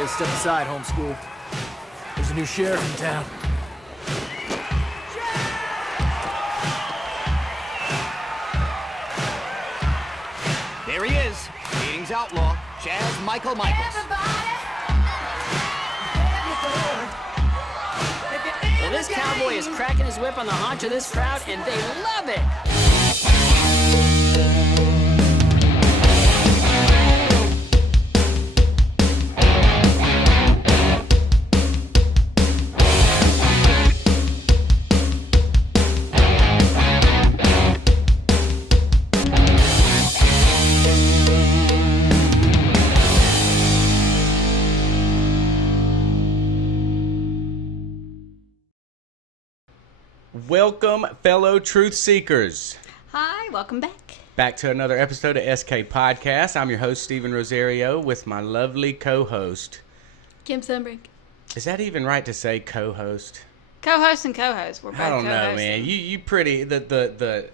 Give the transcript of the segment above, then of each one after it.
Hey, step aside, homeschool. There's a new sheriff in town. There he is, meeting's outlaw, Chaz Michaels. Well, this cowboy is cracking his whip on the haunch of this crowd, and they love it. Welcome, fellow truth seekers. Hi, welcome back. Back to another episode of SK Podcast. I'm your host, Steven Rosario, with my lovely co-host. Kim Sunbrink. Is that even right to say co-host? Co-host and co-host. We're both I don't know, co-hosting. man. You pretty the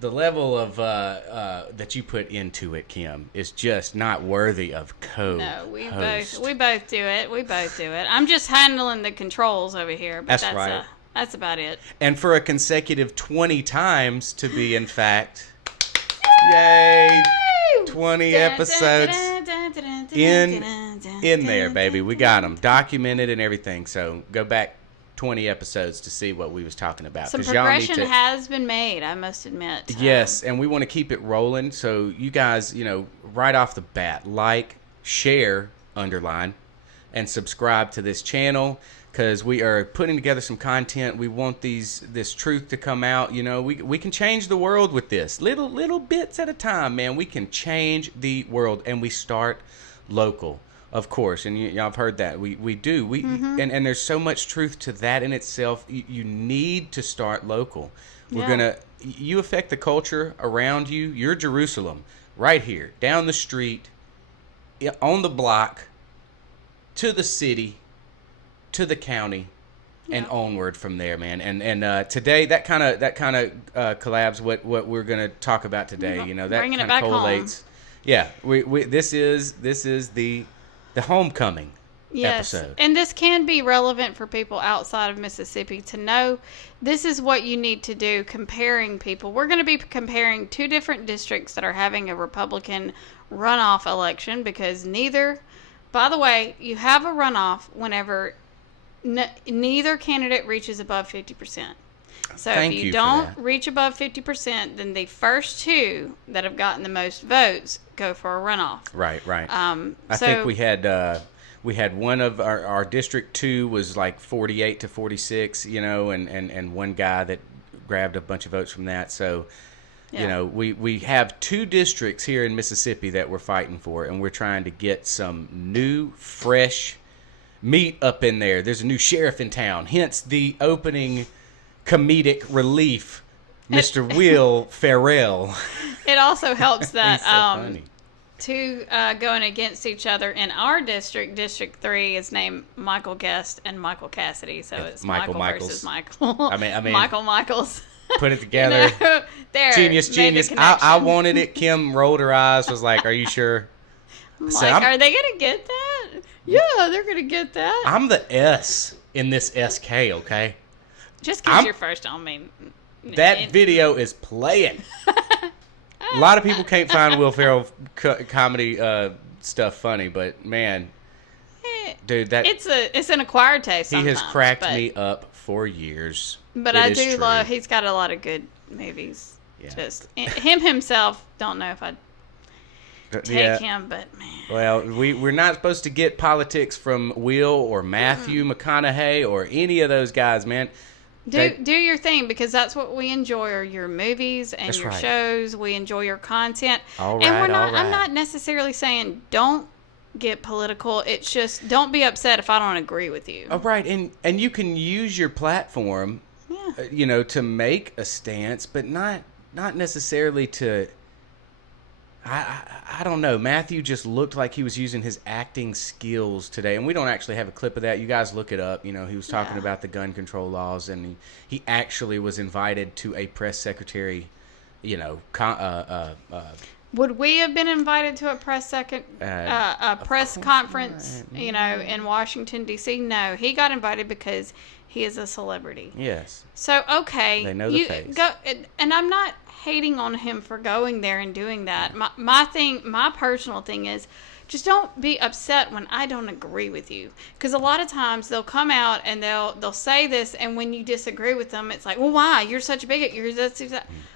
level of that you put into it, Kim, is just not worthy of co-host. No, we both do it. We both do it. I'm just handling the controls over here, but That's right. That's about it. And for a consecutive 20 times to be, in fact, yay, 20 episodes in there, baby. We got them documented and everything. So go back 20 episodes to see what we was talking about. Some 'Cause y'all need progression has been made, I must admit. Yes, and we want to keep it rolling. So you guys, right off the bat, like, share, underline, and subscribe to this channel. Because we are putting together some content. We want this truth to come out. We can change the world with this. Little bits at a time, man. We can change the world. And we start local, of course. And y'all have heard that. We do. And there's so much truth to that in itself. You need to start local. You affect the culture around you. You're Jerusalem, right here, down the street, on the block, to the city, to the county, and onward from there, man. And today that kind of collabs what we're gonna talk about today. That bringing kind it back of collates. home. Yeah, this is the homecoming episode. And this can be relevant for people outside of Mississippi to know. This is what you need to do. Comparing people, we're going to be comparing two different districts that are having a Republican runoff election because neither. By the way, you have a runoff whenever neither candidate reaches above 50%. So if you don't reach above 50%, then the first two that have gotten the most votes go for a runoff. Right. I think we had one of our District 2 was like 48 to 46, and one guy that grabbed a bunch of votes from that. So, we have two districts here in Mississippi that we're fighting for, and we're trying to get some new, fresh meat up in there. There's a new sheriff in town, hence the opening comedic relief, Mr. Will Ferrell. It also helps that so funny. two going against each other in our district, District 3, is named Michael Guest and Michael Cassidy. So it's Michael versus Michael. I mean, Michaels. Put it together. There, Genius. I wanted it. Kim rolled her eyes, was like, "Are you sure?" Are they gonna get that? Yeah, they're gonna get that. I'm the S in this SK, okay? Just because you're first don't mean that video is playing. A lot of people can't find Will Ferrell comedy stuff funny, but man, dude, it's an acquired taste. He has cracked me up for years. But I do love. He's got a lot of good movies. Yeah. Just him himself. Don't know if I'd take him, but man. Well, we're not supposed to get politics from Will or Matthew McConaughey or any of those guys, man. Do your thing, because that's what we enjoy, are your movies and your shows. We enjoy your content. All right, and I'm not necessarily saying don't get political. It's just don't be upset if I don't agree with you. Oh, right. And you can use your platform, to make a stance, but not necessarily to. I don't know. Matthew just looked like he was using his acting skills today, and we don't actually have a clip of that. You guys look it up. He was talking about the gun control laws, and he actually was invited to a press secretary, Would we have been invited to a press conference, you know, in Washington, D.C.? No, he got invited because he is a celebrity. Yes. So, okay. They know the face. Go, and I'm not hating on him for going there and doing that. My personal thing is, just don't be upset when I don't agree with you. Because a lot of times they'll come out and they'll say this, and when you disagree with them, it's like, well, why? You're such a bigot. You're this.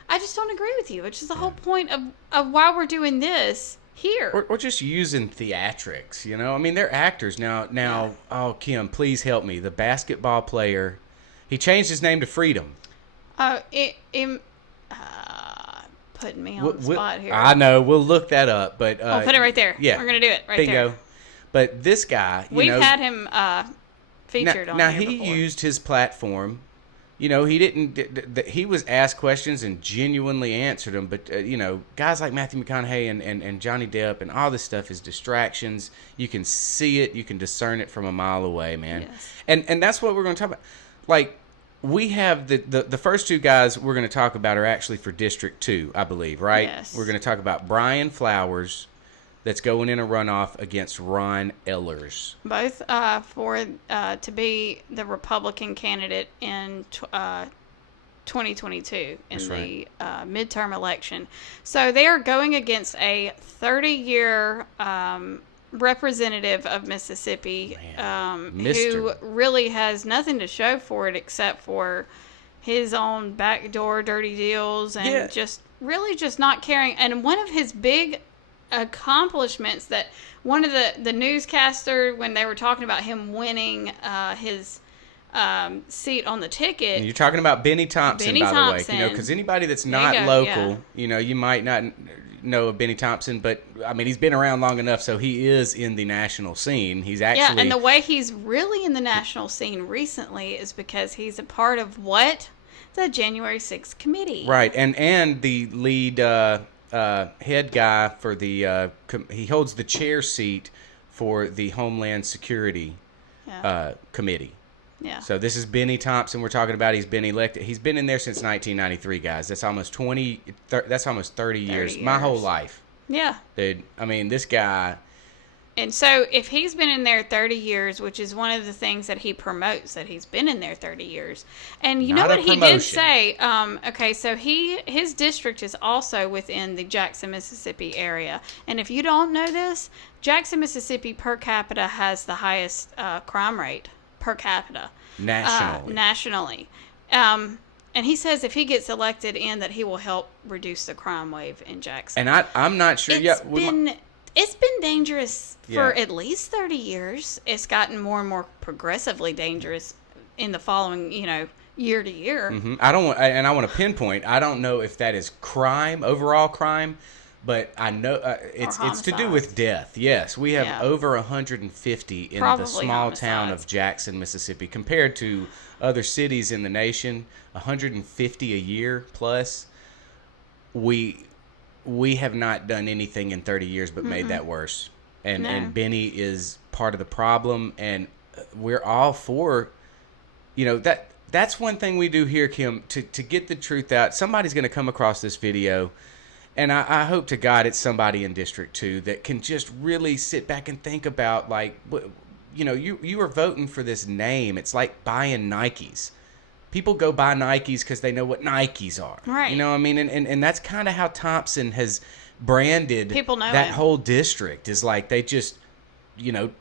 I just don't agree with you. Which is the whole point of why we're doing this here. Or just using theatrics, you know? I mean, they're actors. Now, oh, Kim, please help me. The basketball player, he changed his name to Freedom. Putting me on the spot here. I know. We'll look that up, but I'll put it right there. Yeah, we're gonna do it right bingo. there. But this guy, we've had him featured on. Now here he before. used his platform. You know, he didn't. He was asked questions and genuinely answered them. But you know, guys like Matthew McConaughey and Johnny Depp and all this stuff is distractions. You can see it. You can discern it from a mile away, man. Yes. And that's what we're going to talk about. Like, we have the first two guys we're going to talk about are actually for District 2, I believe, right? Yes. We're going to talk about Brian Flowers, that's going in a runoff against Ron Ellers. Both to be the Republican candidate in 2022 in the midterm election. So they are going against a 30-year representative of Mississippi who really has nothing to show for it except for his own backdoor dirty deals and just not caring. And one of his big accomplishments that one of the newscaster, when they were talking about him winning his seat on the ticket. And you're talking about Benny Thompson, by the way. You know, because anybody that's not local, you know, you might not know of Benny Thompson, but I mean, he's been around long enough, so he is in the national scene. He's actually and the way he's really in the national scene recently is because he's a part of the January 6th committee, right? And the lead head guy for the he holds the chair seat for the Homeland Security committee. Yeah. So this is Benny Thompson we're talking about. He's been elected. He's been in there since 1993, guys. That's almost 30 years. My whole life. Yeah. Dude, I mean, this guy. And so if he's been in there 30 years, which is one of the things that he promotes, that he's been in there 30 years. And you know what he did say? Okay, so his district is also within the Jackson, Mississippi area. And if you don't know this, Jackson, Mississippi per capita has the highest crime rate per capita. Nationally. And he says if he gets elected in, that he will help reduce the crime wave in Jackson. And I'm not sure. It's been dangerous for at least 30 years. It's gotten more and more progressively dangerous in the following, year to year. Mm-hmm. I want to pinpoint. I don't know if that is overall crime, but I know it's to do with death. Yes, we have over 150 in the small town of Jackson, Mississippi, compared to other cities in the nation. 150 a year plus. We have not done anything in 30 years but made that worse. And Benny is part of the problem, and we're all for, that's one thing we do here, Kim, to get the truth out. Somebody's going to come across this video, and I hope to God it's somebody in District 2 that can just really sit back and think about, like, you are voting for this name. It's like buying Nikes. People go buy Nikes because they know what Nikes are. Right. You know what I mean? And that's kind of how Thompson has branded that whole district. Is like they just,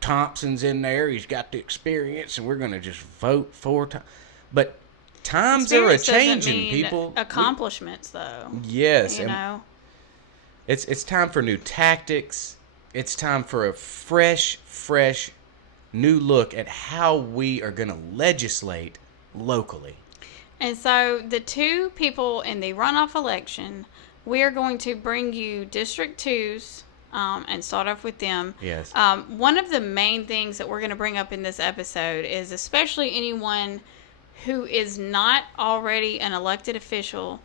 Thompson's in there. He's got the experience, and we're going to just vote for Thompson. But times are a-changing, people. Accomplishments, though. Yes. It's time for new tactics. It's time for a fresh new look at how we are going to legislate locally. And so the two people in the runoff election, we are going to bring you District 2s and start off with them. Yes. One of the main things that we're going to bring up in this episode is especially anyone who is not already an elected official.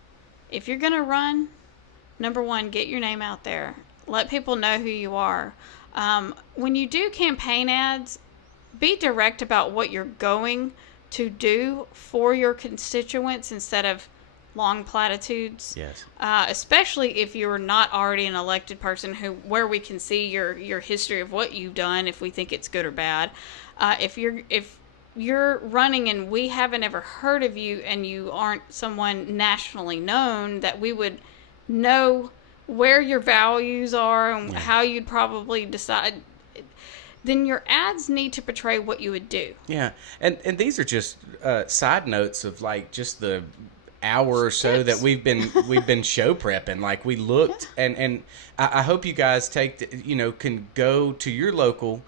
If you're going to run, number one, get your name out there. Let people know who you are. When you do campaign ads, be direct about what you're going to do for your constituents instead of long platitudes. Yes. Especially if you're not already an elected person where we can see your history of what you've done, if we think it's good or bad. If you're running and we haven't ever heard of you and you aren't someone nationally known that we would know where your values are and how you'd probably decide, then your ads need to portray what you would do. Yeah, and these are just side notes of like just the hour or so that we've been show prepping. Like we looked, and I hope you guys can go to your local.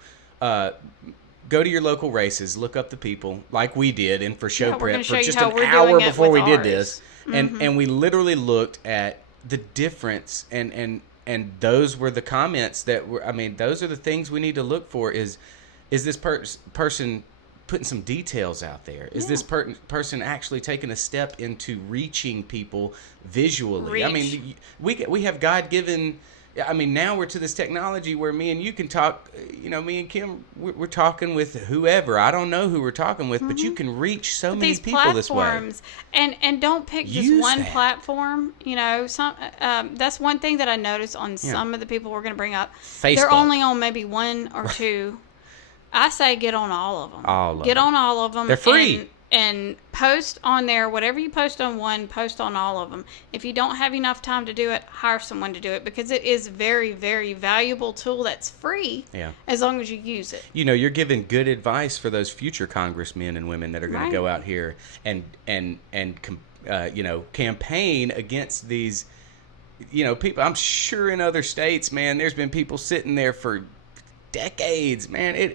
Go to your local races, look up the people like we did, and for show prep for just an hour before we did this, and we literally looked at the difference, and those were the comments that were. I mean, those are the things we need to look for. Is this person putting some details out there? Is this person actually taking a step into reaching people visually? I mean, we have God-given. I mean, now we're to this technology where me and you can talk, me and Kim, we're talking with whoever. I don't know who we're talking with, but you can reach so many people this way. And don't pick just one platform. That's one thing that I noticed on some of the people we're going to bring up. Facebook. They're only on maybe one or two. I say get on all of them. Get on all of them. They're free. And post on there, whatever you post on one, post on all of them. If you don't have enough time to do it, hire someone to do it, because it is a very, very valuable tool that's free as long as you use it. You're giving good advice for those future congressmen and women that are going to go out here and campaign against these, people. I'm sure in other states, man, there's been people sitting there for decades, man.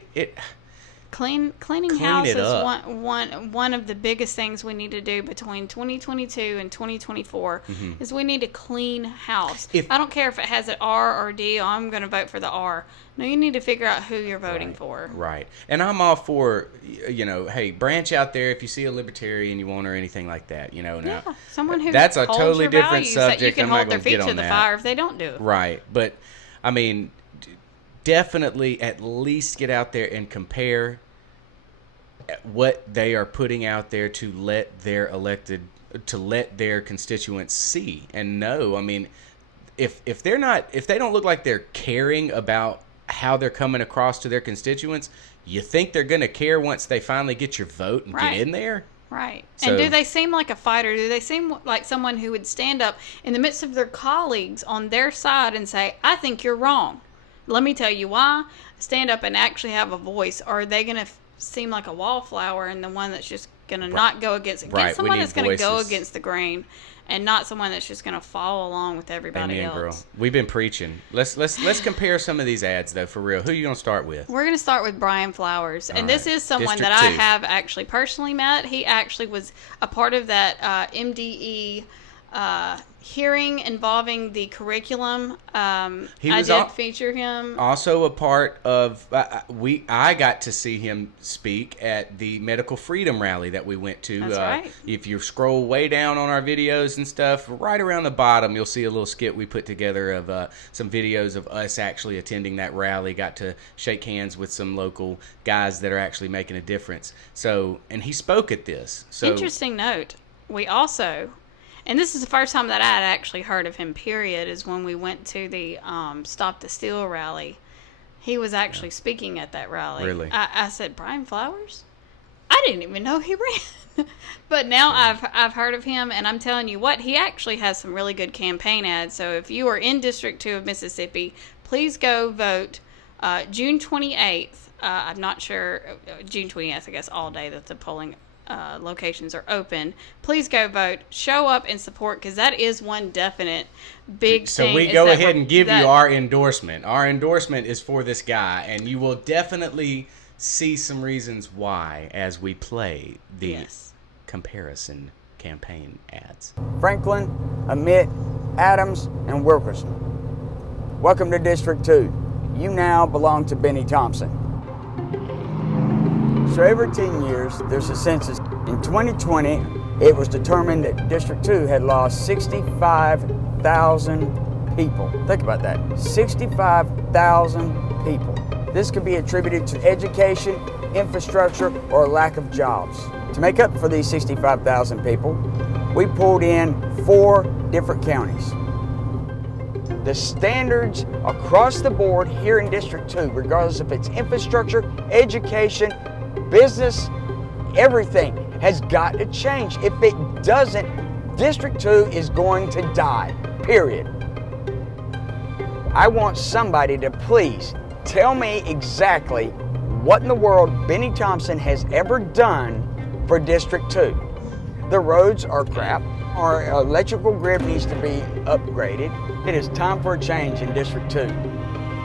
Cleaning house is one of the biggest things we need to do between 2022 and 2024 is we need to clean house. I don't care if it has an R or D. I'm going to vote for the R. No, you need to figure out who you're voting for. Right. And I'm all for, hey, branch out there if you see a libertarian you want or anything like that. Someone who that's a holds totally your different values, subject. that you can I'm hold not their going to feet get to on the that. fire if they don't do it. Right. But I mean, definitely at least get out there and compare what they are putting out there to let their constituents see and know. I mean, if they don't look like they're caring about how they're coming across to their constituents, you think they're going to care once they finally get your vote and get in there? Right. And do they seem like a fighter? Do they seem like someone who would stand up in the midst of their colleagues on their side and say, I think you're wrong. Let me tell you why. Stand up and actually have a voice. Or are they going to seem like a wallflower and the one that's just going to not go against someone that's going to go against the grain and not someone that's just going to follow along with everybody else. Girl. We've been preaching. Let's compare some of these ads though, for real. Who are you going to start with? We're going to start with Brian Flowers. And this is someone that I have actually personally met. He actually was a part of that MDE hearing involving the curriculum. I did feature him. Also a part of I got to see him speak at the Medical Freedom Rally that we went to. That's right. If you scroll way down on our videos and stuff, right around the bottom, you'll see a little skit we put together of some videos of us actually attending that rally. Got to shake hands with some local guys that are actually making a difference. So, and he spoke at this. So, interesting note. We also, and this is the first time that I had actually heard of him, period, is when we went to the Stop the Steal rally. He was actually speaking at that rally. Really? I said, Brian Flowers? I didn't even know he ran. But now I've heard of him, and I'm telling you what, he actually has some really good campaign ads. So if you are in District 2 of Mississippi, please go vote June 28th. I'm not sure, June 20th, I guess, all day that the polling locations are open. Please go vote, show up and support, because that is one definite big thing. So we go ahead and give you our endorsement. Our endorsement is for this guy, and you will definitely see some reasons why as we play the comparison campaign ads. Franklin, Amit, Adams, and Wilkerson. Welcome to District 2. You now belong to Benny Thompson. So every 10 years, there's a census. In 2020, it was determined that District 2 had lost 65,000 people. Think about that, 65,000 people. This could be attributed to education, infrastructure, or lack of jobs. To make up for these 65,000 people, we pulled in 4 different counties. The standards across the board here in District 2, regardless if it's infrastructure, education, business, everything has got to change. If it doesn't, District 2 is going to die, period. I want somebody to please tell me exactly what in the world Benny Thompson has ever done for District 2. The roads are crap. Our electrical grid needs to be upgraded. It is time for a change in District 2.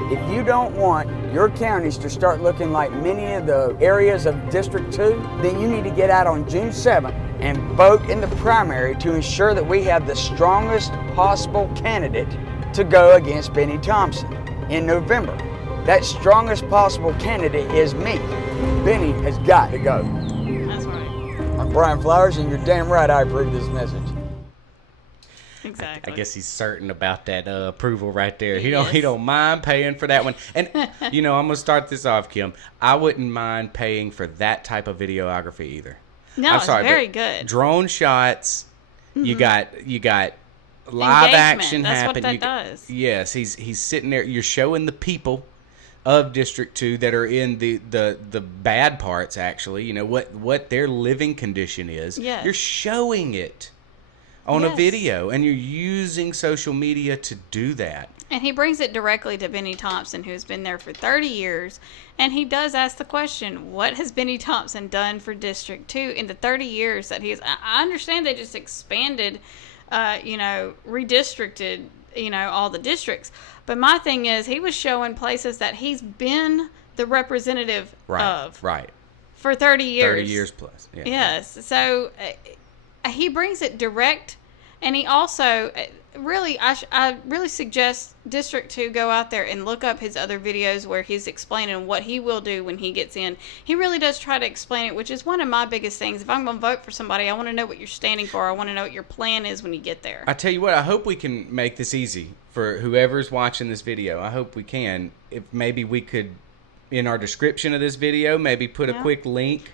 If you don't want your counties to start looking like many of the areas of District 2, then you need to get out on June 7th and vote in the primary to ensure that we have the strongest possible candidate to go against Benny Thompson in November. That strongest possible candidate is me. Benny has got to go. That's right. I'm Brian Flowers, and you're damn right I approve this message. Exactly. I guess he's certain about that approval right there. He Yes. don't mind paying for that one. And I'm gonna start this off, Kim. I wouldn't mind paying for that type of videography either. No, I'm it's sorry, very but good. Drone shots. You got live Engagement, action that's happen. what that does. Yes, he's sitting there. You're showing the people of District 2 that are in the bad parts. Actually, what their living condition is. Yes. You're showing it on a Yes. video, and you're using social media to do that. And he brings it directly to Benny Thompson, who's been there for 30 years. And he does ask the question, what has Benny Thompson done for District 2 in the 30 years that he's... I understand they just expanded, redistricted, all the districts. But my thing is, he was showing places that he's been the representative of Right. for 30 years. 30 years plus. Yeah. Yes. So he brings it direct, and he also really, I really suggest District 2 go out there and look up his other videos where he's explaining what he will do when he gets in. He really does try to explain it, which is one of my biggest things. If I'm going to vote for somebody, I want to know what you're standing for. I want to know what your plan is when you get there. I tell you what, I hope we can make this easy for whoever's watching this video. I hope we can. If maybe we could, in our description of this video, maybe put a quick link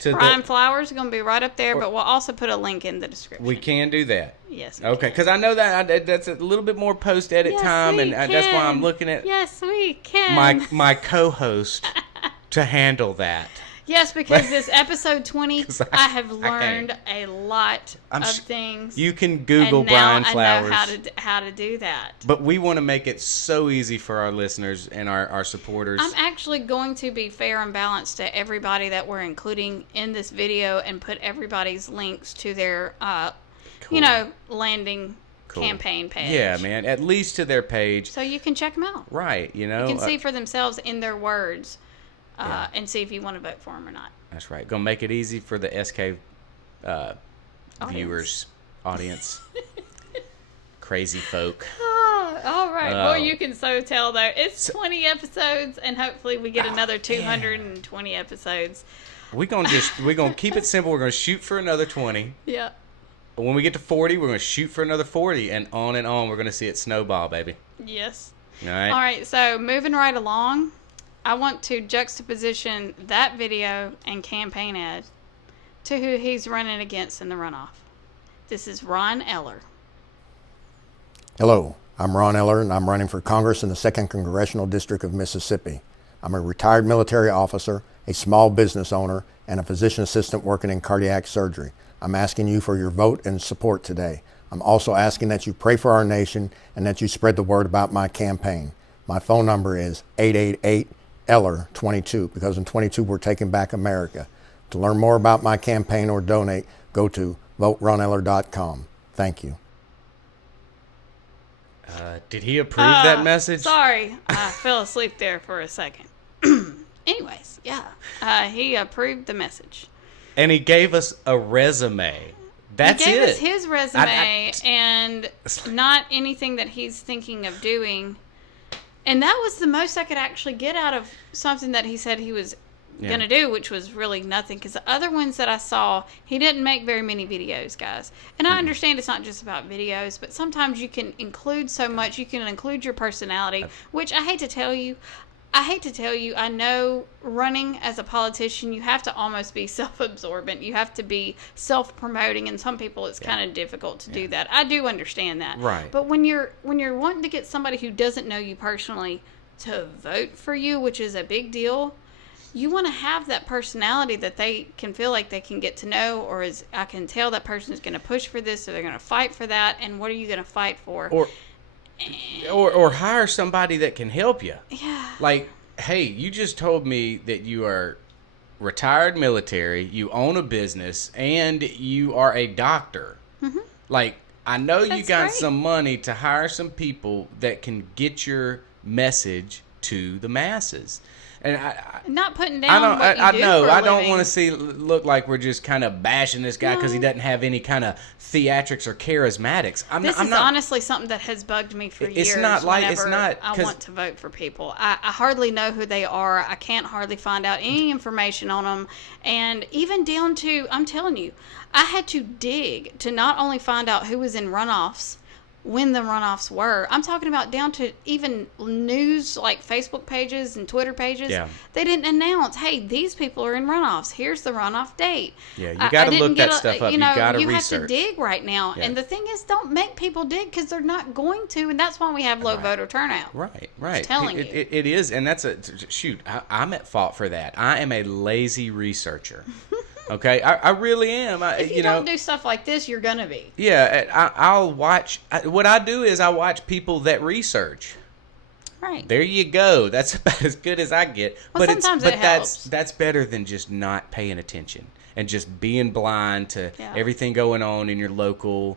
to Brian Flowers is going to be right up there, but we'll also put a link in the description. We can do that. Yes. We Okay, can. because I know that that's a little bit more post-edit Yes, time, we and that's why I'm can. looking at Yes, we can. my co-host to handle that. Yes, because this episode 20, 'Cause I have I can't. learned a lot of things. You can Google and now Brian Flowers. I know how to do that. But we want to make it so easy for our listeners and our supporters. I'm actually going to be fair and balanced to everybody that we're including in this video and put everybody's links to their, landing campaign page. Yeah, man. At least to their page. So you can check them out. Right, You can see for themselves in their words and see if you want to vote for them or not. That's right. Gonna make it easy for the SK viewers, audience. Crazy folk. All right. Well, you can so tell though. It's 20 episodes, and hopefully we get another 220 episodes. We're gonna keep it simple. We're gonna shoot for another 20. Yeah. When we get to 40, we're gonna shoot for another 40, and on. We're gonna see it snowball, baby. Yes. All right. All right. So moving right along, I want to juxtaposition that video and campaign ad to who he's running against in the runoff. This is Ron Eller. Hello, I'm Ron Eller, and I'm running for Congress in the 2nd Congressional District of Mississippi. I'm a retired military officer, a small business owner, and a physician assistant working in cardiac surgery. I'm asking you for your vote and support today. I'm also asking that you pray for our nation and that you spread the word about my campaign. My phone number is 888-ELLER-22, because in 22 we're taking back America. To learn more about my campaign or donate, go to voteroneller.com. Thank you. Did he approve that message? Sorry, I fell asleep there for a second. Anyways, yeah, he approved the message. And he gave us a resume. That's he gave it. us his resume and not anything that he's thinking of doing. And that was the most I could actually get out of something that he said he was going to do, which was really nothing. Because the other ones that I saw, he didn't make very many videos, guys. And I understand it's not just about videos, but sometimes you can include so much. You can include your personality, which I hate to tell you, I hate to tell you, I know running as a politician, you have to almost be self-absorbent. You have to be self-promoting, and some people it's kind of difficult to do that. I do understand that. Right. But when you're wanting to get somebody who doesn't know you personally to vote for you, which is a big deal, you want to have that personality that they can feel like they can get to know, or is I can tell that person is going to push for this, or they're going to fight for that, and what are you going to fight for? Or hire somebody that can help you. Yeah. Like, hey, you just told me that you are retired military, you own a business, and you are a doctor. Mm-hmm. Like, I know you That's got great. some money to hire some people that can get your message to the masses. And Not putting down what you do know. for a I don't living. want to look like we're just kind of bashing this guy because he doesn't have any kind of theatrics or charismatics. This is honestly something that has bugged me for years. It's not like it's whenever not. I want to vote for people. I hardly know who they are. I can't hardly find out any information on them, and even down to, I'm telling you, I had to dig to not only find out who was in runoffs, when the runoffs were. I'm talking about down to even news like Facebook pages and Twitter pages. Yeah. They didn't announce, hey, these people are in runoffs. Here's the runoff date. Yeah, you got to look that stuff up. You got to You have research. to dig right now. Yeah. And the thing is, don't make people dig because they're not going to. And that's why we have low voter turnout. Right. Just telling you. It is. And that's shoot, I'm at fault for that. I am a lazy researcher. Okay, I really am. If you don't do stuff like this, you're gonna be. Yeah, I'll watch. What I do is I watch people that research. Right. There you go. That's about as good as I get. Well, but sometimes but it helps. that's better than just not paying attention and just being blind to Yeah. everything going on in your local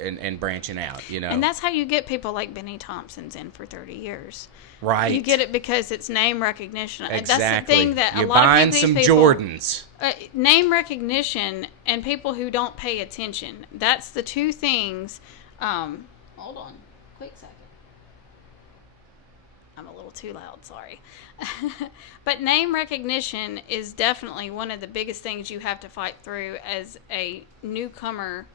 and branching out. And that's how you get people like Benny Thompson's in for 30 years. Right. You get it because it's name recognition. Exactly. That's the thing that You're a lot buying of these some people, Jordans. Name recognition and people who don't pay attention. That's the two things. Hold on. Quick second. I'm a little too loud, sorry. But name recognition is definitely one of the biggest things you have to fight through as a newcomer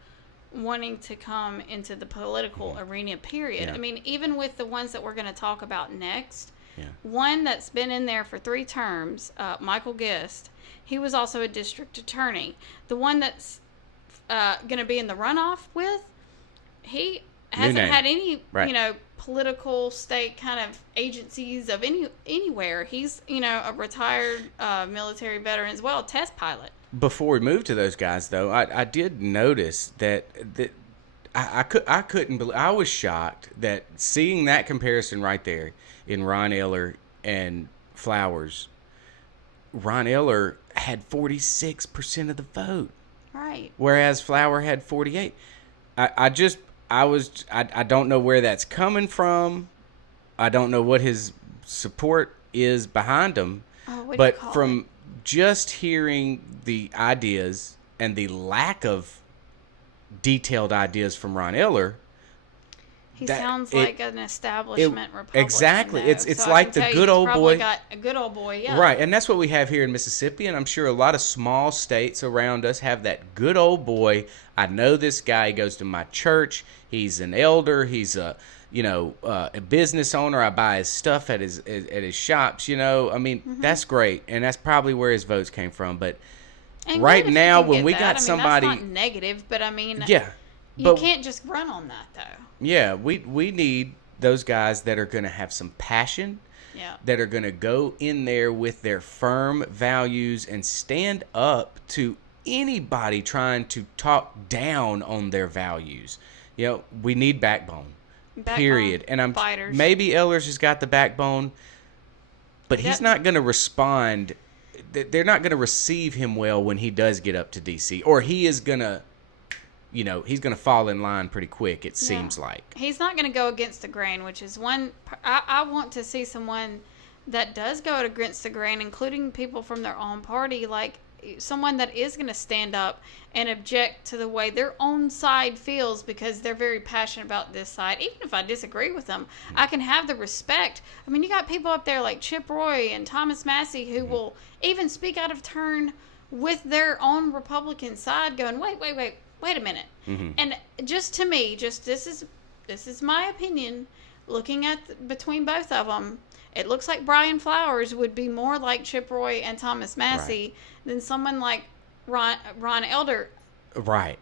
wanting to come into the political arena, period. Yeah. I mean, even with the ones that we're going to talk about next, Yeah. one that's been in there for 3 terms, Michael Guest, he was also a district attorney. The one that's going to be in the runoff with, he hasn't had any, Right. political state kind of agencies of anywhere. He's, a retired military veteran as well, test pilot. Before we move to those guys, though, I did notice that I couldn't believe. I was shocked that seeing that comparison right there in Ron Eller and Flowers. Ron Eller had 46% of the vote, Right. whereas Flower had 48. I don't know where that's coming from. I don't know what his support is behind him, but from just hearing the ideas and the lack of detailed ideas from Ron Eller, He sounds like an establishment Republican. Exactly. Though. It's So like I the can tell good he's old probably boy. got a good old boy, yeah. Right, and that's what we have here in Mississippi, and I'm sure a lot of small states around us have that good old boy. I know this guy. He goes to my church. He's an elder. He's a business owner. I buy his stuff at his shops. I mean, that's great, and that's probably where his votes came from. But And right good if now, you can when get we that. got I mean, somebody, that's not negative, but I mean, yeah, you but can't just run on that though. yeah, we need those guys that are going to have some passion. Yeah. That are going to go in there with their firm values and stand up to anybody trying to talk down on their values. We need backbone. Period. And fighters. Maybe Eller's has got the backbone, but he's not going to respond. They're not going to receive him well when he does get up to DC, or he is going to, he's going to fall in line pretty quick. It seems like He's not going to go against the grain, which is one. I want to see someone that does go against the grain, including people from their own party, like someone that is going to stand up and object to the way their own side feels because they're very passionate about this side. Even if I disagree with them, I can have the respect. I mean, you got people up there like Chip Roy and Thomas Massey who will even speak out of turn with their own Republican side going, wait a minute. And just to me, this is my opinion, looking at between both of them, it looks like Brian Flowers would be more like Chip Roy and Thomas Massey than someone like Ron Elder. Right.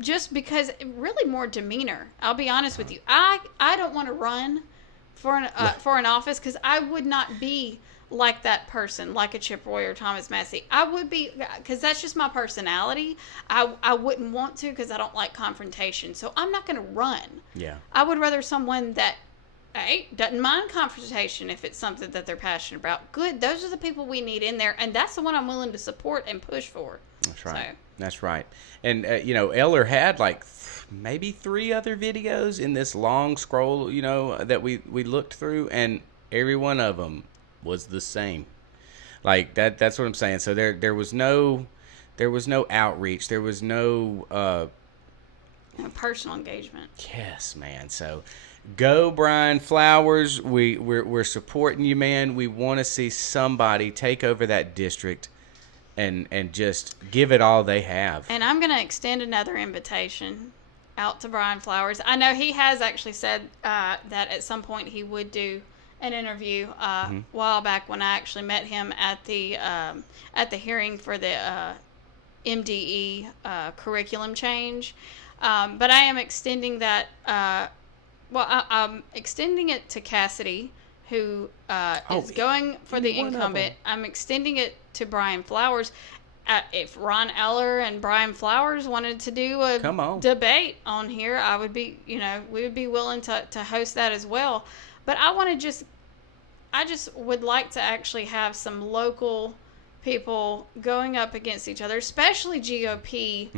Just because really more demeanor. I'll be honest with you. I don't want to run for an office because I would not be like that person, like a Chip Roy or Thomas Massey. I would be, because that's just my personality. I wouldn't want to because I don't like confrontation. So I'm not going to run. Yeah. I would rather someone that doesn't mind confrontation if it's something that they're passionate about. Good. Those are the people we need in there, and that's the one I'm willing to support and push for. That's right. So. That's right. And, Eller had like maybe 3 other videos in this long scroll, that we looked through, and every one of them was the same. Like that's what I'm saying. So there was no outreach. There was no personal engagement. Yes, man. So go Brian Flowers. We're supporting you, man. We want to see somebody take over that district and just give it all they have. And I'm going to extend another invitation out to Brian Flowers. I know he has actually said that at some point he would do an interview a while back when I actually met him at the hearing for the MDE curriculum change. But I am extending that. I'm extending it to Cassidy, who is going for the incumbent. I'm extending it to Brian Flowers. If Ron Eller and Brian Flowers wanted to do a debate on here, I would be, we would be willing to host that as well. But I just would like to actually have some local people going up against each other, especially GOP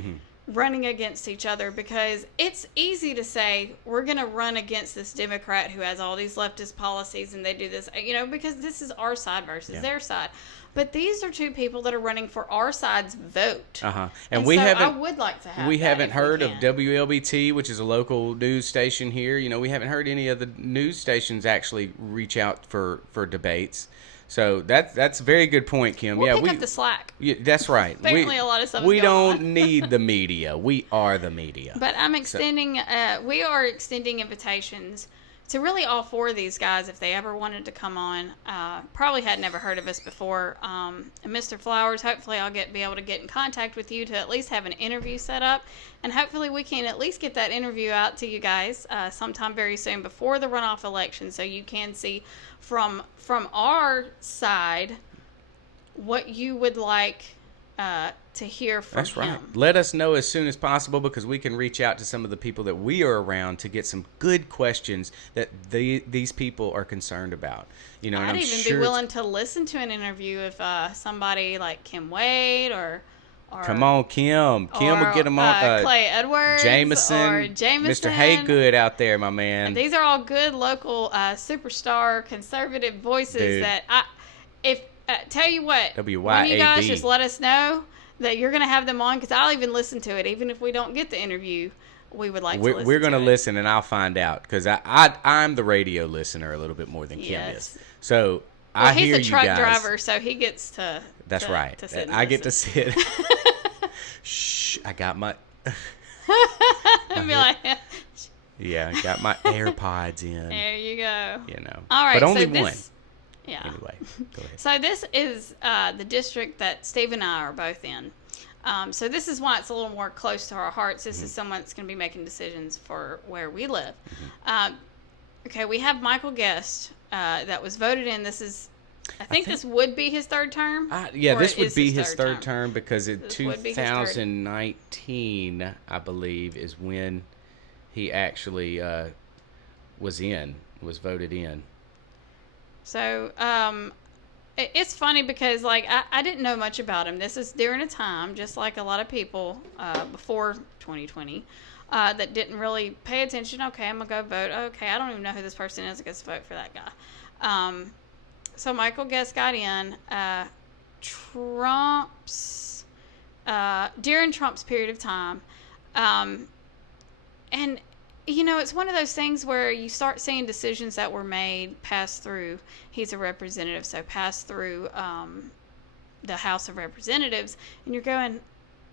running against each other, because it's easy to say we're going to run against this Democrat who has all these leftist policies and they do this, because this is our side versus their side. But these are 2 people that are running for our side's vote. And I would like to have. We haven't heard of WLBT, which is a local news station here. We haven't heard any of the news stations actually reach out for debates. So that's a very good point, Kim. We'll pick up the slack. Yeah, that's right. Apparently a lot of stuff. We don't need the media. We are the media. But I'm extending. We are extending invitations to really all 4 of these guys if they ever wanted to come on. Probably had never heard of us before. And Mr. Flowers, hopefully I'll be able to get in contact with you to at least have an interview set up, and hopefully we can at least get that interview out to you guys sometime very soon before the runoff election, so you can see from our side what you would like to hear from That's right. him. Let us know as soon as possible, because we can reach out to some of the people that we are around to get some good questions that these people are concerned about. I'd even be willing to listen to an interview if somebody like Kim Wade or come on, Kim. Kim will get them on. Clay Edwards. Jameson. Mr. Haygood out there, my man. And these are all good local superstar conservative voices that tell you what, when you guys just let us know that you're going to have them on, because I'll even listen to it. Even if we don't get the interview, we would like to listen. We're going to listen, and I'll find out, because I'm the radio listener a little bit more than Kim is. So I hear you guys. He's a truck driver, so he gets to. That's right. To sit and I get to sit. Shh! I got my. I'd be like. Yeah, I got my AirPods in. There you go. All right, but only so one. Yeah. Anyway, go ahead. So this is the district that Steve and I are both in. So this is why it's a little more close to our hearts. This is someone that's going to be making decisions for where we live. Okay, we have Michael Guest that was voted in. This is, I think this would be his 3rd term. This would be his third term, because in 2019, I believe, is when he actually was voted in. So it's funny because I didn't know much about him. This is during a time, just like a lot of people before 2020, that didn't really pay attention. Okay, I'm going to go vote. Okay, I don't even know who this person is. I guess vote for that guy. So Michael Guest got in during Trump's period of time. And it's one of those things where you start seeing decisions that were made pass through. He's a representative, so pass through the House of Representatives, and you're going,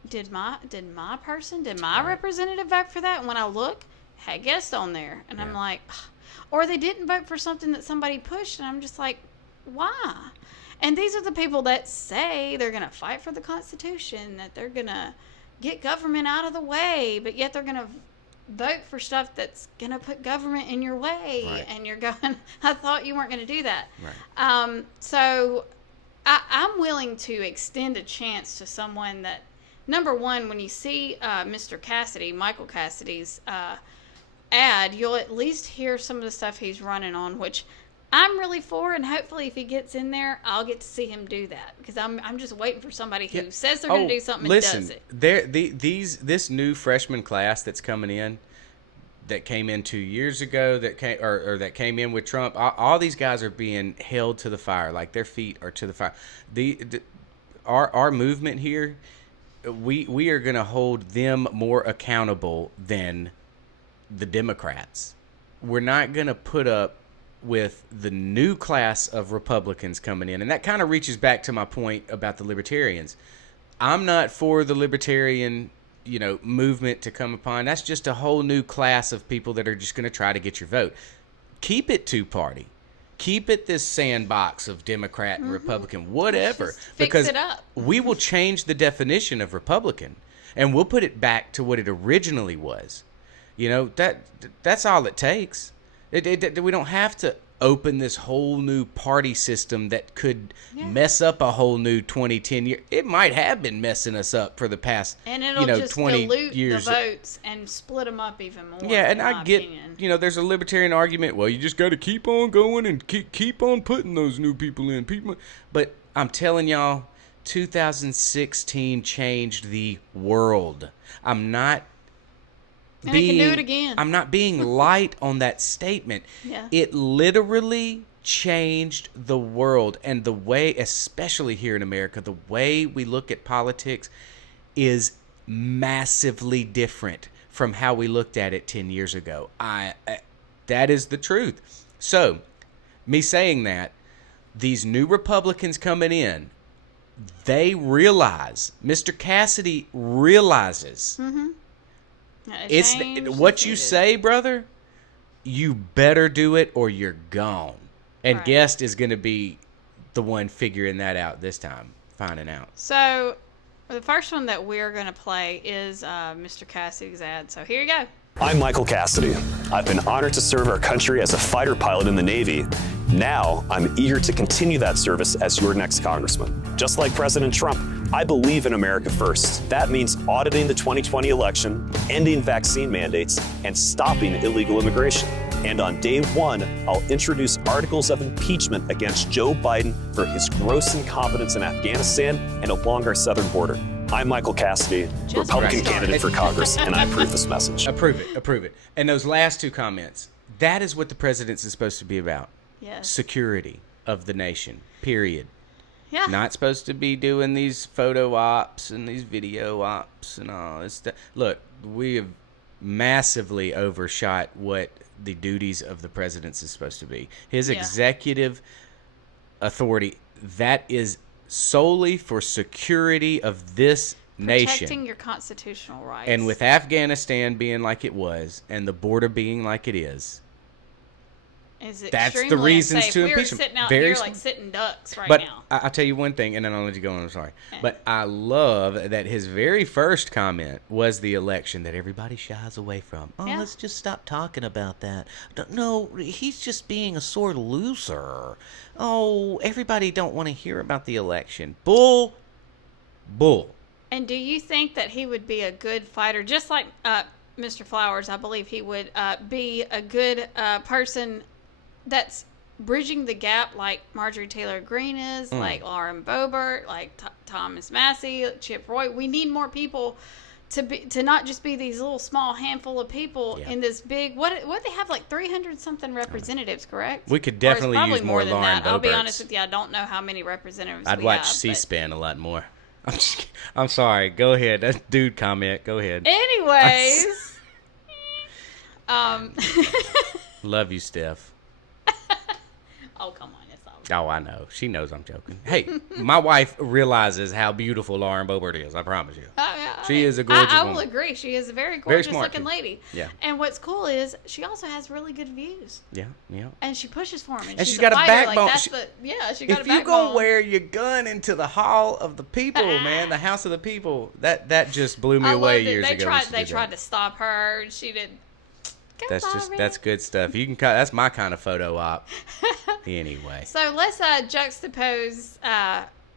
did my representative vote for that? And when I look, had Guest on there, and I'm like, or they didn't vote for something that somebody pushed, and I'm just like, why? And these are the people that say they're going to fight for the Constitution, that they're going to get government out of the way, but yet they're going to vote for stuff that's going to put government in your way. Right. And you're going, I thought you weren't going to do that. Right. So I'm willing to extend a chance to someone that, number one, when you see Mr. Cassidy, Michael Cassidy's ad, you'll at least hear some of the stuff he's running on, which I'm really for, and hopefully if he gets in there, I'll get to see him do that, because I'm just waiting for somebody who says they're going to do something and does it. This new freshman class that's coming in, that came in 2 years ago, that came in with Trump, all these guys are being held to the fire, like their feet are to the fire. Our movement here, we are going to hold them more accountable than the Democrats. We're not going to put up with the new class of Republicans coming in. And that kind of reaches back to my point about the libertarians. I'm not for the libertarian, movement to come upon. That's just a whole new class of people that are just going to try to get your vote. Keep it two-party. Keep it this sandbox of Democrat and Republican, whatever. Just fix because it up. we will change the definition of Republican, and we'll put it back to what it originally was. That's all it takes. We don't have to open this whole new party system that could mess up a whole new 20-10 years. It might have been messing us up for the past, and it'll just 20 dilute years. The votes and split them up even more. Yeah, and I get, opinion. There's a libertarian argument. Well, you just got to keep on going and keep on putting those new people in. But I'm telling y'all, 2016 changed the world. I'm not. And it can do it again. I'm not being light on that statement. Yeah. It literally changed the world, and the way, especially here in America, the way we look at politics is massively different from how we looked at it 10 years ago. That is the truth. So, me saying that, these new Republicans coming in, they realize, Mr. Cassidy realizes, it's what you say, brother. You better do it, or you're gone. And Guest is going to be the one figuring that out this time, finding out. So, the first one that we're going to play is Mr. Cassidy's ad. So here you go. I'm Michael Cassidy. I've been honored to serve our country as a fighter pilot in the Navy. Now, I'm eager to continue that service as your next congressman. Just like President Trump, I believe in America first. That means auditing the 2020 election, ending vaccine mandates, and stopping illegal immigration. And on day one, I'll introduce articles of impeachment against Joe Biden for his gross incompetence in Afghanistan and along our southern border. I'm Michael Cassidy, Republican candidate for Congress, and I approve this message. Approve it. And those last two comments, that is what the president's is supposed to be about. Yes. Security of the nation, period. Yeah. Not supposed to be doing these photo ops and these video ops and all this stuff. Look, we have massively overshot what the duties of the president's is supposed to be. His executive authority, that is solely for security of this nation. Protecting your constitutional rights. And with Afghanistan being like it was, and the border being like it is, that's the reasons to impeach him. We're sitting out here like sitting ducks right but now. I'll tell you one thing, and then I'll let you go on. I'm sorry. But I love that his very first comment was the election that everybody shies away from. Oh, let's just stop talking about that. No, he's just being a sore loser. Oh, everybody don't want to hear about the election. Bull. And do you think that he would be a good fighter? Just like Mr. Flowers, I believe he would be a good person that's bridging the gap like Marjorie Taylor Greene is, like Lauren Boebert, like Thomas Massey, Chip Roy. We need more people to not just be these little small handful of people in this big, what they have, like 300 something representatives, correct? We could definitely use more than Lauren that. I'll be Boeberts. honest with you, I don't know how many representatives I'd we watch have, C-SPAN a lot more. I'm sorry. Go ahead. That's dude comment. Go ahead. Anyways, love you, Steph. oh, come on. It's all Oh, I know. She knows I'm joking. Hey, my wife realizes how beautiful Lauren Boebert is. I promise you. yeah. She is a gorgeous I woman. will agree. She is a very Very gorgeous smart, looking too. lady. Yeah. And what's cool is she also has really good views. Yeah. And she pushes for him. And she's got a fighter. backbone. Like, she got a If backbone. you go wear your gun into the hall of the people, man, the house of the people, that just blew me away years ago. They tried to stop her. She did. That's good stuff. You can that's my kind of photo op. Anyway. So let's juxtapose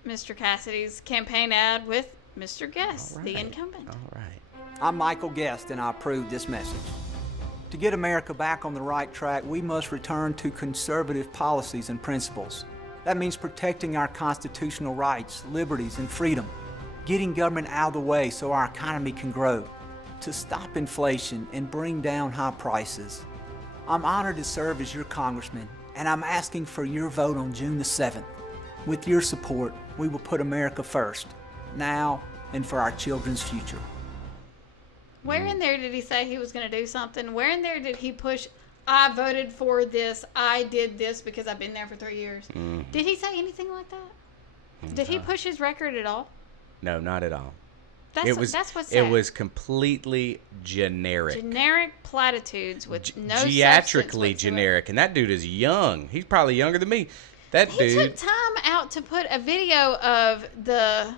Mr. Cassidy's campaign ad with Mr. Guest, the incumbent. All right. I'm Michael Guest, and I approve this message. To get America back on the right track, we must return to conservative policies and principles. That means protecting our constitutional rights, liberties, and freedom, getting government out of the way so our economy can grow, to stop inflation and bring down high prices. I'm honored to serve as your congressman, and I'm asking for your vote on June the 7th. With your support, we will put America first, now and for our children's future. Where in there did he say he was going to do something? Where in there did he push, I voted for this, I did this because I've been there for 3 years? Did he say anything like that? Did he push his record at all? No, not at all. That's what's sad. It was completely generic. Generic platitudes with no substance Geatrically whatsoever. generic. And that dude is young. He's probably younger than me. That He dude. took time out to put a video of the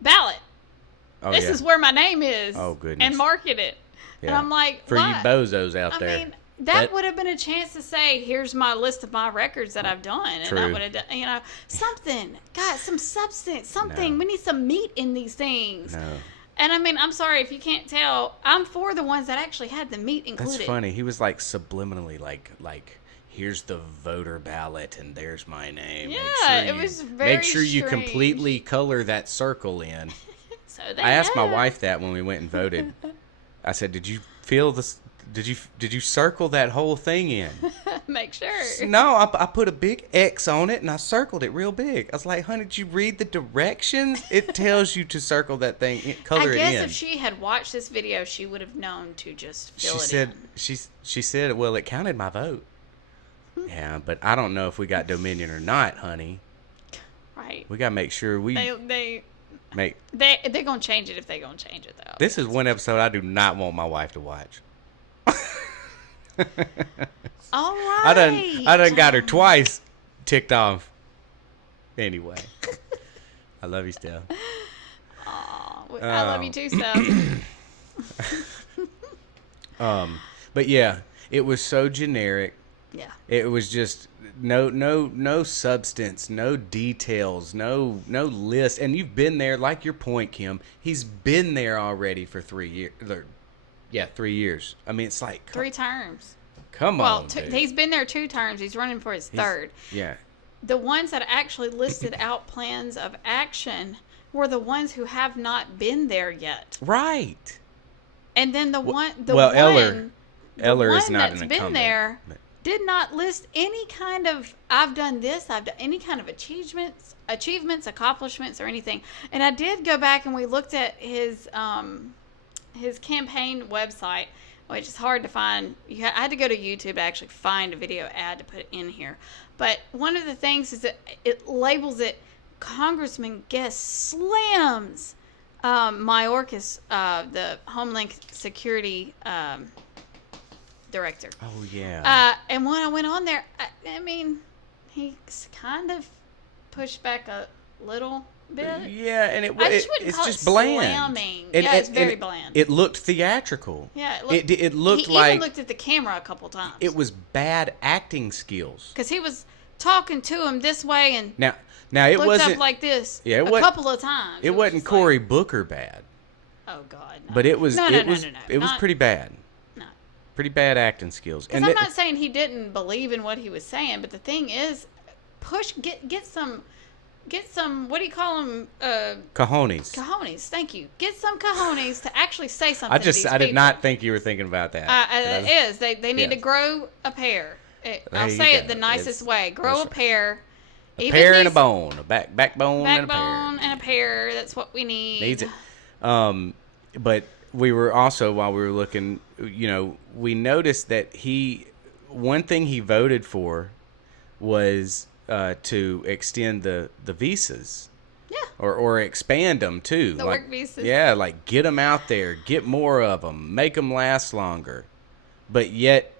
ballot. Oh, This yeah. is where my name is. Oh, goodness. And market it. And Yeah. I'm like, For why? you bozos out there. I mean, that would have been a chance to say, here's my list of my records that I've done. And I True. would have done, something. God, some substance, something. No. We need some meat in these things. No. And I mean, I'm sorry if you can't tell. I'm for the ones that actually had the meat included. That's funny. He was like subliminally like here's the voter ballot and there's my name. Yeah, it was very Make sure you strange. completely color that circle in. So they I asked my know. wife that when we went and voted. I said, "Did you feel this? Did you circle that whole thing in?" Make sure. No, I put a big X on it and I circled it real big. I was like, "Honey, did you read the directions? It tells you to circle that thing, color it in." I guess if she had watched this video, she would have known to just fill it in. She said, "Well, it counted my vote." Yeah, but I don't know if we got Dominion or not, honey. Right. We gotta make sure we They're gonna change it if they're gonna change it though. This is one episode I do not want my wife to watch. All right. I done got her twice ticked off. Anyway, I love you still. I love you too, Seth. But yeah, it was so generic. Yeah. It was just no substance, no details, no list. And you've been there, like your point, Kim. He's been there already for 3 years. Yeah, 3 years. I mean, it's like 3 terms. Come on, dude. He's been there 2 terms. He's running for his third. Yeah. The ones that actually listed out plans of action were the ones who have not been there yet. Right. And then Eller is not that's an been incumbent. there did not list any kind of I've done this, I've done any kind of achievements, accomplishments, or anything. And I did go back and we looked at his campaign website, which is hard to find. I had to go to YouTube to actually find a video ad to put in here. But one of the things is that it labels it Congressman Guest slams Mayorkas, the Homeland Security director. Oh, yeah. And when I went on there, I mean, he's kind of pushed back a little bit. Yeah, and it's call just it bland. slamming. It's very bland. It looked theatrical. Yeah, it looked he like even looked at the camera a couple times. it was bad acting skills. Because he was talking to him this way and Now it looked wasn't up like this Yeah, a couple of times. It wasn't just Cory like, Booker bad, oh God, no. but it was No, it was not- pretty bad. No. Pretty bad acting skills. Because I'm not saying he didn't believe in what he was saying, but the thing is, get some. What do you call them? Cojones. Cojones. Thank you. Get some cojones to actually say something. to these I did people. not think you were thinking about that. It is. They need to Yes. grow a pair. I'll you say it go. the nicest way. Grow that's a right. pair. A pear and a bone, a backbone and a pear. Backbone and a pear. That's what we need. Needs it. But we were also, while we were looking, we noticed that one thing he voted for was to extend the visas. Yeah. or expand them too. The work visas. Yeah, like get them out there, get more of them, make them last longer. But yet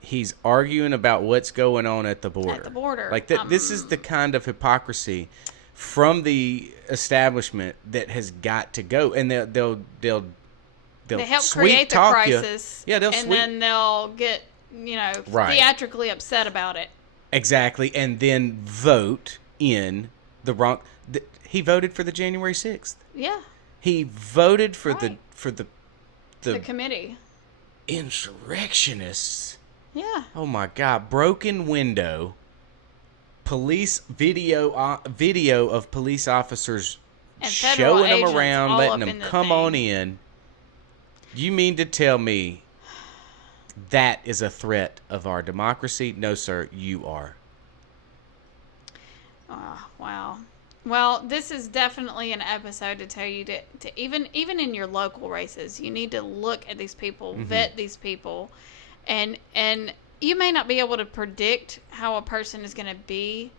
he's arguing about what's going on at the border. At the border. Like this is the kind of hypocrisy from the establishment that has got to go. And they'll they help sweet create the talk crisis. You. Yeah, they'll and then they'll get, theatrically upset about it. Exactly, and then vote in the wrong. He voted for the January 6th. Yeah. He voted for the committee. Insurrectionists. Yeah. Oh my God! Broken window. Police video of police officers and showing them around, letting them come on in. You mean to tell me that is a threat of our democracy? No, sir, you are. Oh, wow. Well, this is definitely an episode to tell you to even in your local races, you need to look at these people, vet these people, and you may not be able to predict how a person is going to be,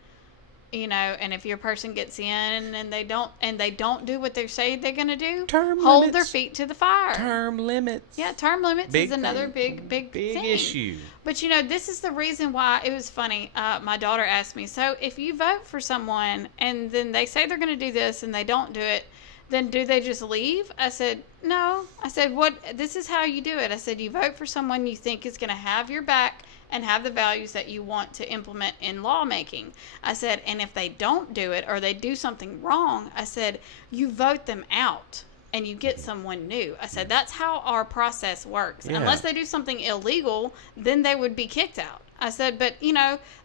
and if your person gets in and they don't do what they say they're going to do, hold their feet to the fire. Term limits. Yeah, term limits is another big thing. Issue. But this is the reason why it was funny. My daughter asked me, so if you vote for someone and then they say they're going to do this and they don't do it, then do they just leave? I said, no. I said, this is how you do it. I said, you vote for someone you think is going to have your back and have the values that you want to implement in lawmaking. I said, and if they don't do it or they do something wrong, I said, you vote them out and you get someone new. I said, that's how our process works. Yeah. Unless they do something illegal, then they would be kicked out. I said, but,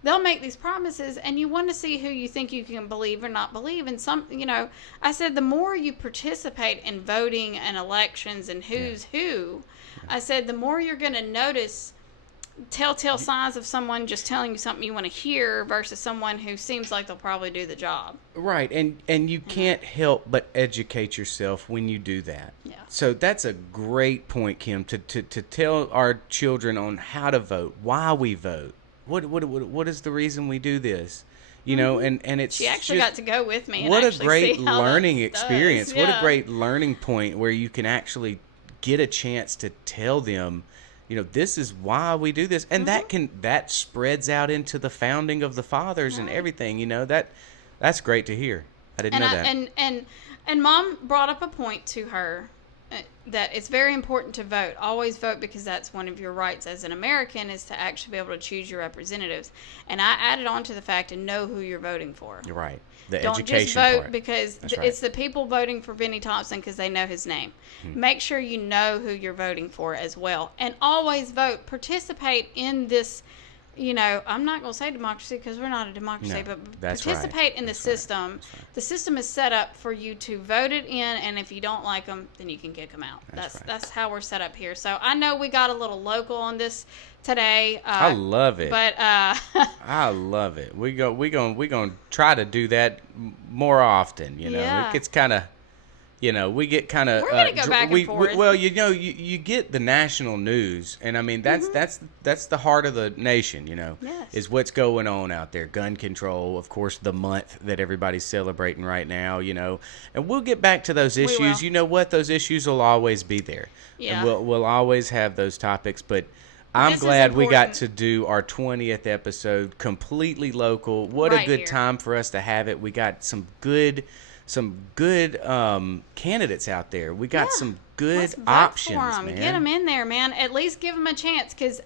they'll make these promises and you want to see who you think you can believe or not believe. And I said, the more you participate in voting and elections and who's who, I said, the more you're going to notice telltale signs of someone just telling you something you want to hear versus someone who seems like they'll probably do the job. Right, and you can't help but educate yourself when you do that. Yeah. So that's a great point, Kim, to tell our children on how to vote, why we vote, what is the reason we do this, and it's she actually got to go with me. What and a great see how learning that experience! does. What Yeah. a great learning point where you can actually get a chance to tell them. This is why we do this, and that spreads out into the founding of the fathers and everything. That's great to hear. I didn't know that. And Mom brought up a point to her that it's very important to vote. Always vote because that's one of your rights as an American is to actually be able to choose your representatives. And I added on to the fact to know who you're voting for. You're right. The Don't education just vote part. because That's right. it's the people voting for Benny Thompson because they know his name. Make sure you know who you're voting for as well. And always vote. Participate in this, I'm not going to say democracy because we're not a democracy, No, but that's participate right. in the That's right. system. That's right. The system is set up for you to vote it in, and if you don't like them, then you can kick them out. That's how we're set up here. So I know we got a little local on this today. I love it. But I love it. We gonna try to do that more often. Yeah. It gets kind of, we get kind of. We're gonna go back and forth. Well, you get the national news, and I mean that's the heart of the nation. Yes. Is what's going on out there. Gun control, of course, the month that everybody's celebrating right now. And we'll get back to those issues. will. You know what? Those issues will always be there. Yeah. And we'll always have those topics, but. I'm This is glad we got important. to do our 20th episode completely local. What Right a good here. time for us to have it. We got some good candidates out there. We got some good Let's vote options, for 'em. man. Get them in there, man. At least give them a chance. Because,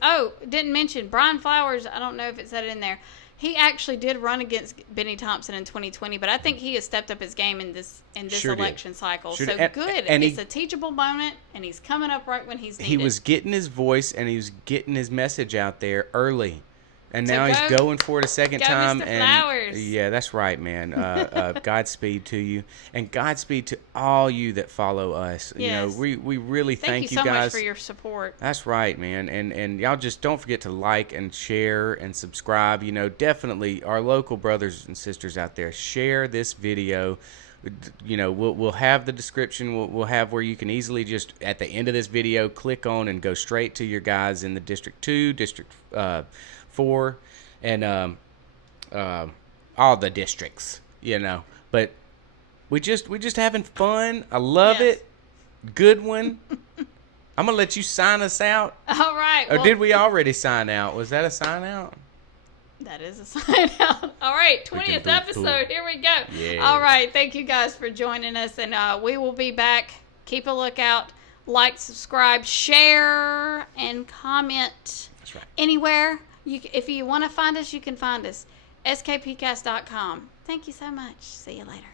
didn't mention Brian Flowers. I don't know if it said it in there. He actually did run against Benny Thompson in 2020, but I think he has stepped up his game in this Sure did. election cycle. Sure so did. good. And It's a teachable moment, and he's coming up right when he's needed. He was getting his voice and he was getting his message out there early. And So now he's go- going for it a second go, time. Mr. And Flowers. yeah, that's right, man. Godspeed to you, and Godspeed to all you that follow us. Yes. We really Thank you so guys much for your support. That's right, man. And y'all just don't forget to like and share and subscribe. Definitely our local brothers and sisters out there, share this video. We'll have the description. We'll have where you can easily just at the end of this video click on and go straight to your guys in the District 2, District 4, and all the districts. But We just having fun. I love Yes. it. Good one. I'm gonna let you sign us out. All right. Or well, did we already sign out? Was that a sign out? That is a sign out. All right, Freaking 20th fool. episode. Here we go. Yeah. All right, thank you guys for joining us, and we will be back. Keep a lookout. Like, subscribe, share, and comment. That's right. Anywhere. If you want to find us, you can find us. skpcast.com. Thank you so much. See you later.